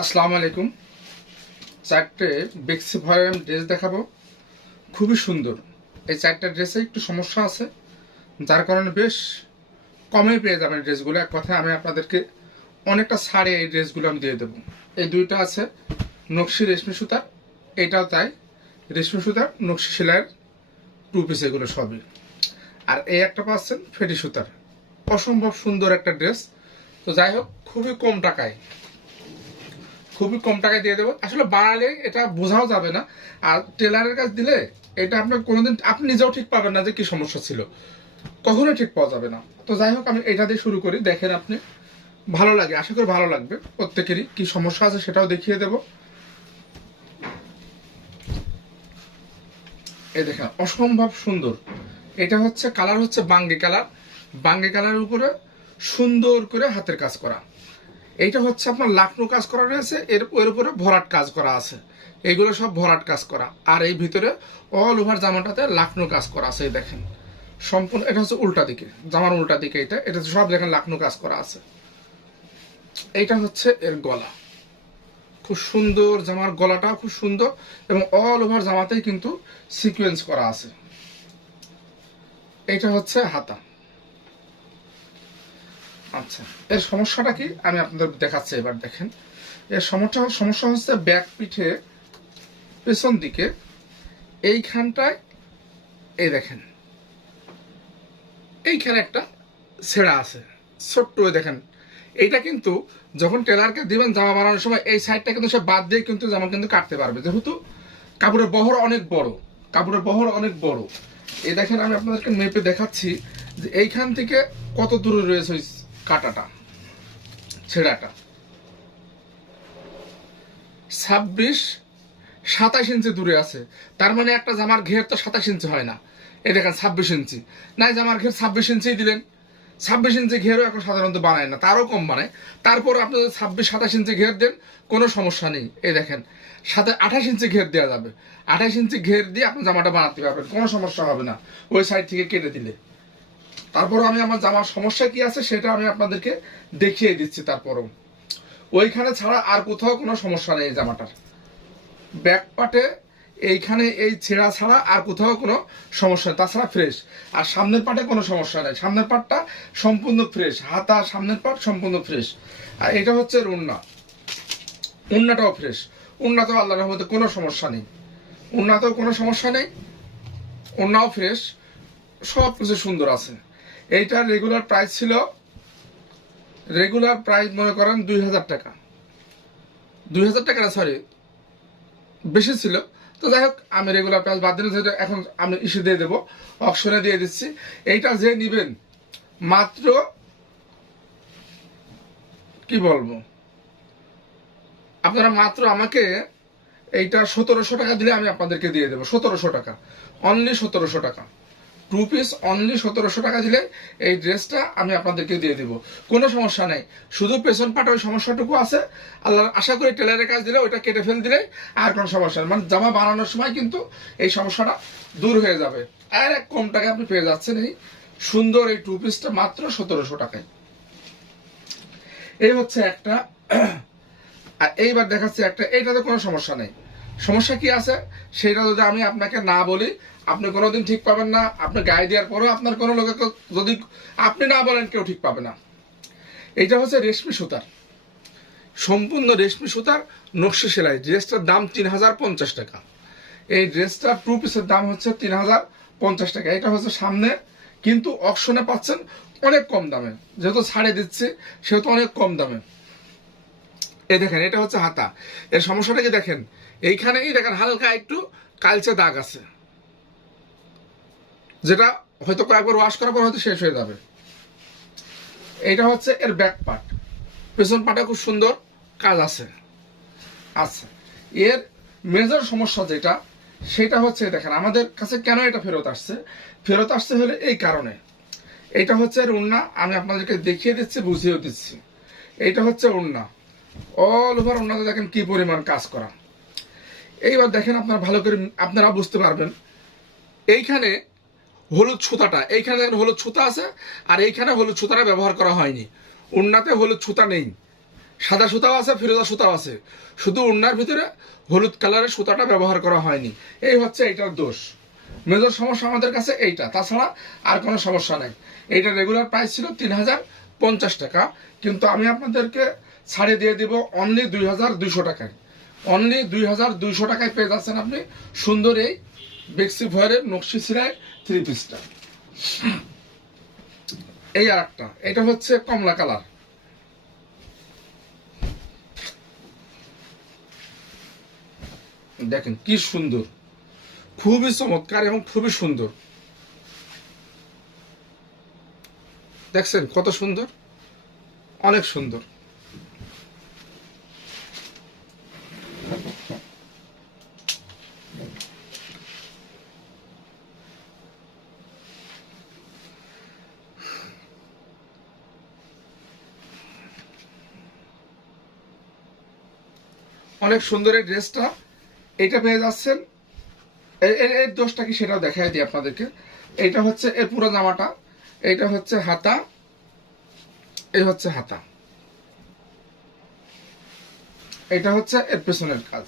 আসসালামু আলাইকুম। চারটে বেক্সি ভয়েম ড্রেস দেখাবো, খুবই সুন্দর। এই চারটা ড্রেসে একটু সমস্যা আছে, যার কারণে বেশ কমে পেয়ে যাবেন ড্রেসগুলো। এক কথায় আমি আপনাদেরকে অনেকটা ছাড়ে এই ড্রেসগুলো আমি দিয়ে দেবো। এই দুইটা আছে নকশি রেশমি সুতার, এইটাও তাই রেশমি সুতার নকশি সেলাইয়ের টু পিস, এগুলো সবই। আর এই একটা পাচ্ছেন ফেটি সুতার, অসম্ভব সুন্দর একটা ড্রেস। তো যাই হোক, খুবই কম টাকায় দিয়ে দেবো। আসলে বানালে এটা বোঝাও যাবে না, আর টেলারের কাছে দিলে এটা আপনার কোনোদিন আপনি নিজেও ঠিক পাবেন না যে কি সমস্যা ছিল, কখনোই ঠিক পাওয়া যাবে না। তো যাই হোক, আমি এটা দিয়ে শুরু করি। দেখেন আপনি, ভালো লাগে, আশা করি ভালো লাগবে। প্রত্যেকেরই কি সমস্যা আছে সেটাও দেখিয়ে দেব। এই দেখেন, অসম্ভব সুন্দর। এটা হচ্ছে কালার হচ্ছে বাঙ্গি কালার, বাঙ্গি কালারের উপরে সুন্দর করে হাতের কাজ করা। এইটা হচ্ছে আপনার লাকনো কাজ করা রয়েছে, এর উপরে ভরাট কাজ করা আছে। এইগুলো সব ভরাট কাজ করা, আর এই ভিতরে অল ওভার জামাটাতে লাকনো কাজ করা আছে। এই দেখেন সম্পূর্ণ, এটা হচ্ছে উল্টা দিকে, জামার উল্টা দিকে এটা সব দেখেন লাকনো কাজ করা আছে। এইটা হচ্ছে এর গলা, খুব সুন্দর। জামার গলাটাও খুব সুন্দর এবং অল ওভার জামাতেই কিন্তু সিকোয়েন্স করা আছে। এইটা হচ্ছে হাতা। আচ্ছা, এর সমস্যাটা কি আমি আপনাদের দেখাচ্ছি। এবার দেখেন, এর সমস্যা হচ্ছে ব্যাক পিঠে পেছন দিকে এইখানটায়, এই দেখেন এইখানে একটা ছেঁড়া আছে ছোট্ট। দেখেন, এইটা কিন্তু যখন টেলারকে দিবেন জামা বানানোর সময় এই সাইডটা কিন্তু সে বাদ দিয়ে কিন্তু জামা কিন্তু কাটতে পারবে, যেহেতু কাপড়ের বহর অনেক বড়, কাপড়ের বহর অনেক বড়। এই দেখেন, আমি আপনাদেরকে মেপে দেখাচ্ছি যে এইখান থেকে কত দূরে রয়েছে ওই কাটাটা, ছেঁড়াটা। 26-27 ইঞ্চি দূরে আছে। তার মানে একটা জামার ঘের তো 27 ইঞ্চি হয় না। এই দেখেন 26 ইঞ্চি, নাই জামার ঘের 26 ইঞ্চি দিলেন। 26 ইঞ্চি ঘেরও এখন সাধারণত বানায় না, তারও কম বানায়। তারপর আপনি যদি 26-27 ইঞ্চি ঘের দেন, কোনো সমস্যা নেই। এই দেখেন, 28 ইঞ্চি ঘের দেওয়া যাবে। 28 ইঞ্চি ঘের দিয়ে আপনি জামাটা বানাতে পারবেন, কোনো সমস্যা হবে না ওই সাইড থেকে কেটে দিলে। তারপর আমি আমার জামার সমস্যা কি আছে সেটা আমি আপনাদেরকে দেখিয়ে দিচ্ছি। তারপরও ওইখানে ছাড়া আর কোথাও কোনো সমস্যা নেই জামাটার ব্যাক পার্টে। এইখানে এই ছেঁড়া ছাড়া আর কোথাও কোনো সমস্যা নেই, তাছাড়া ফ্রেশ। আর সামনের পার্টে কোনো সমস্যা নেই, সামনের পার্টটা সম্পূর্ণ ফ্রেশ, হাতা সামনের পার্ট সম্পূর্ণ ফ্রেশ। আর এটা হচ্ছে ওড়না, ওড়নাটাও ফ্রেশ। ওড়নাতেও আল্লাহর রহমতে কোনো সমস্যা নেই, ওড়নাতেও কোনো সমস্যা নেই, ওড়নাও ফ্রেশ, সব কিছু সুন্দর আছে। এইটার রেগুলার প্রাইস মনে করেন 2000 টাকা। 2000 টাকা না, সরি, বেশি ছিল। তো যাই হোক, আমি রেগুলার প্রাইস বাদ দিলে যেটা এখন আমি ইস্যু দিয়ে দেবো, অপশনে দিয়ে দিচ্ছি। এইটা যে নিবেন মাত্র, কি বলবো, আপনারা মাত্র আমাকে এইটা 1700 টাকা দিলে আমি আপনাদেরকে দিয়ে দেবো। 1700 টাকা, অনলি 1700 টাকা, টু পিস অনলি 1700 টাকা দিলে এই ড্রেসটা আমি আপনাদেরকে দিয়ে দিব। কোনো সমস্যা নেই, শুধু পেছন পাটে ওই সমস্যাটুকু আছে। আল্লাহ আশা করি টেলারের কাজ দিলে ওইটা কেটে ফেল দিলে আর কোনো সমস্যা নেই। মানে জামা বানানোর সময় কিন্তু এই সমস্যাটা দূর হয়ে যাবে। আর এক কম টাকায় আপনি পেয়ে যাচ্ছেন এই সুন্দর এই টু পিসটা মাত্র 1700 টাকায়। এই হচ্ছে একটা। আর এইবার দেখাচ্ছি একটা, এইটাতে কোনো সমস্যা নেই। সমস্যা কি আছে সেটা যদি আমি আপনাকে না বলি, আপনি কোনোদিন ঠিক পাবেন না। আপনি গায়ে দেওয়ার পরেও আপনার কোনো লোকে যদি আপনি না বলেন, কেউ ঠিক পাবে না। এটা হচ্ছে রেশমি সুতার, সম্পূর্ণ রেশমি সুতার নকশি সেলাই। ড্রেসটার দাম 3050 টাকা। এই ড্রেসটার টু পিসের দাম হচ্ছে 3050 টাকা। এটা হচ্ছে সামনে, কিন্তু অকশনে পাচ্ছেন অনেক কম দামে, যেহেতু ছাড়ে দিচ্ছে সেহেতু অনেক কম দামে। এই দেখেন, এটা হচ্ছে হাতা। এর সমস্যাটা কি দেখেন, এইখানেই দেখেন হালকা একটু কালচে দাগ আছে, যেটা হয়তো কয়েকবার ওয়াশ করার পর হয়তো শেষ হয়ে যাবে। এইটা হচ্ছে এর ব্যাক পার্ট, পেছন পার্টে খুব সুন্দর কাজ আছে। আচ্ছা, এর মেজর সমস্যা যেটা, সেটা হচ্ছে দেখেন আমাদের কাছে কেন এটা ফেরত আসছে হলে এই কারণে। এইটা হচ্ছে এর ওড়না, আমি আপনাদেরকে দেখিয়ে দিচ্ছি, বুঝিয়ে দিচ্ছি। এইটা হচ্ছে ওড়না, অল ওভার ওড়নাতে দেখেন কি পরিমাণ কাজ করা। এইবার দেখেন, আপনারা ভালো করে আপনারা বুঝতে পারবেন। এইখানে হলুদ সুতাটা, এইখানে দেখেন হলুদ সুতা আছে, আর এইখানে হলুদ সুতাটা ব্যবহার করা হয়নি। ওড়নাতে হলুদ সুতা নেই, সাদা সুতাও আছে, ফিরোজা সুতাও আছে, শুধু ওড়নার ভিতরে হলুদ কালারের সুতাটা ব্যবহার করা হয়নি। এই হচ্ছে এইটার দোষ, মেজর সমস্যা আমাদের কাছে এইটা, তাছাড়া আর কোনো সমস্যা নাই। এইটা রেগুলার প্রাইস ছিল 3050 টাকা, কিন্তু আমি আপনাদেরকে ছাড়ে দিয়ে দিব অনলি 2200 টাকায়। অনলি 2200 টাকায় পেয়ে যাচ্ছেন আপনি সুন্দর এই বেক্সি ভয়ের নকশি সিলাই 3 পিসটা। এই আর একটা, এটা হচ্ছে কমলা কালার, দেখেন কি সুন্দর, খুবই চমৎকার এবং খুবই সুন্দর। দেখছেন কত সুন্দর, অনেক সুন্দর। অনেক সুন্দর এই ড্রেসটা, এইটা পেয়ে যাচ্ছেন। এর দোষটা কি সেটাও দেখাই দিই আপনাদেরকে। এইটা হচ্ছে এর পুরো জামাটা, এইটা হচ্ছে হাতা, এই হচ্ছে হাতা, এটা হচ্ছে এর পেছনের কাজ,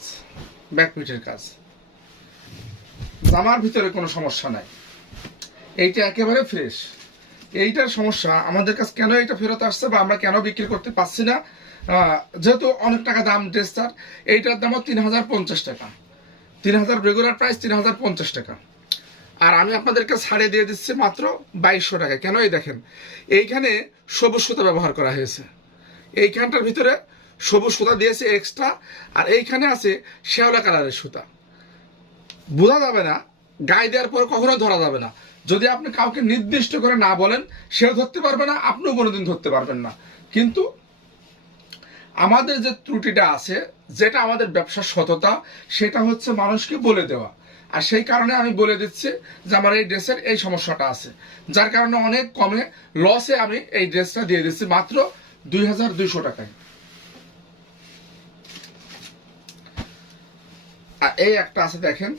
ব্যাক পিটের কাজ। জামার ভিতরে কোনো সমস্যা নাই, এইটা একেবারে ফ্রেশ। এইটার সমস্যা আমাদের কাছে কেন এটা ফেরত আসছে বা আমরা কেন বিক্রি করতে পারছি না, যেহেতু অনেক টাকা দাম ড্রেসটার। এইটার দামও 3050 টাকা, 3000 রেগুলার প্রাইস 3050 টাকা, আর আমি আপনাদেরকে ছাড়ে দিয়ে দিচ্ছি মাত্র 2200 টাকা। কেন, এই দেখেন এইখানে সবুজ সুতা ব্যবহার করা হয়েছে, এইখানটার ভিতরে সবুজ সুতা দিয়েছে এক্সট্রা, আর এইখানে আছে শ্যাওলা কালারের সুতা। বোঝা যাবে না, গায়ে দেওয়ার পর কখনো ধরা যাবে না। যদি আপনি কাউকে নির্দিষ্ট করে না বলেন, সেও ধরতে পারবে না, আপনিও কোনোদিন ধরতে পারবেন না। কিন্তু আমাদের যে ত্রুটিটা আছে, যেটা আমাদের ব্যবসার সততা, সেটা হচ্ছে মানুষকে বলে দেওয়া। আর সেই কারণে আমি বলে দিচ্ছি যে আমার এই ড্রেসের এই সমস্যাটা আছে, যার কারণে অনেক কমে লসে আমি এই ড্রেসটা দিয়ে দিচ্ছি মাত্র 2200 টাকায়। আর এই একটা আছে দেখেন,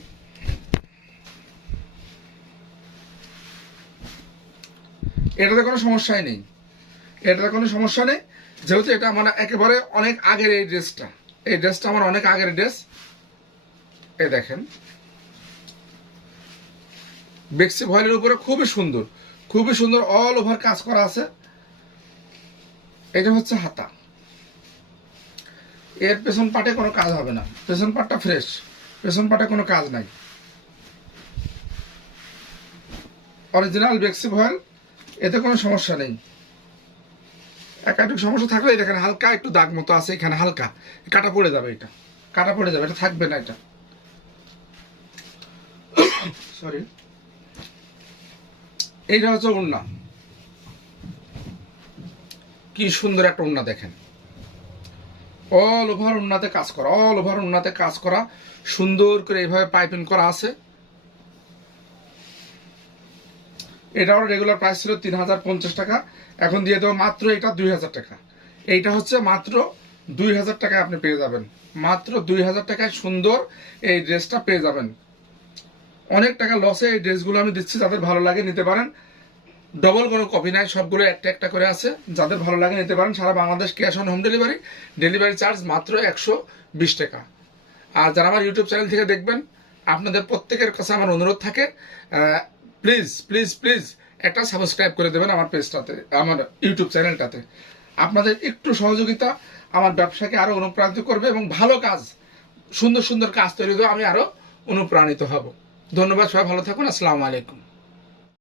এটাতে কোনো সমস্যাই নেই, এটাতে কোনো সমস্যা নেই, যেহেতু এটা আমার একেবারে অনেক আগের এই ড্রেসটা, এই ড্রেসটা আমার অনেক আগের ড্রেস। এই দেখেন বেক্সি ভয়েলের উপরে খুবই সুন্দর, খুবই সুন্দর অল ওভার কাজ করা আছে। এটা হচ্ছে হাতা, এর পেছন পাটে কোনো কাজ হবে না, পেছন পাটটা ফ্রেশ, পেছন পাটে কোনো কাজ নাই, অরিজিনাল বেক্সি ভয়েল, এতে কোনো সমস্যা নেই। একটু সমস্যা থাকলে দেখেন হালকা একটু দাগ মতো আছে এখানে, হালকা কাটা পড়ে যাবে, এটা কাটা পড়ে যাবে, এটা থাকবে না, এটা সরি। এইটা হচ্ছে ওড়না, কি সুন্দর একটা ওড়না দেখেন, অল ওভার ওড়নাতে কাজ করা, অল ওভার ওড়নাতে কাজ করা, সুন্দর করে এইভাবে পাইপিং করা আছে। এটাও রেগুলার প্রাইস ছিল 3050 টাকা, এখন দিয়ে দেবো মাত্র এটা 2000 টাকা। এইটা হচ্ছে মাত্র 2000 টাকায় আপনি পেয়ে যাবেন, মাত্র 2000 টাকায় সুন্দর এই ড্রেসটা পেয়ে যাবেন। অনেক টাকা লসে এই ড্রেসগুলো আমি দিচ্ছি, যাদের ভালো লাগে নিতে পারেন। ডবল কোনো কপি নাই, সবগুলো একটা একটা করে আছে, যাদের ভালো লাগে নিতে পারেন। সারা Bangladesh cash on home delivery, delivery charge মাত্র 120 টাকা। আর যারা আমার ইউটিউব চ্যানেল থেকে দেখবেন, আপনাদের প্রত্যেকের কাছে আমার অনুরোধ থাকে, প্লিজ প্লিজ প্লিজ একটা সাবস্ক্রাইব করে দেবেন আমার পেজটাতে, আমার ইউটিউব চ্যানেলটাতে। আপনাদের একটু সহযোগিতা আমার ব্যবসাকে আরো অনুপ্রাণিত করবে এবং ভালো কাজ, সুন্দর সুন্দর কাজ তৈরি করে আমি আরো অনুপ্রাণিত হব। ধন্যবাদ, সবাই ভালো থাকুন, আসসালামু আলাইকুম।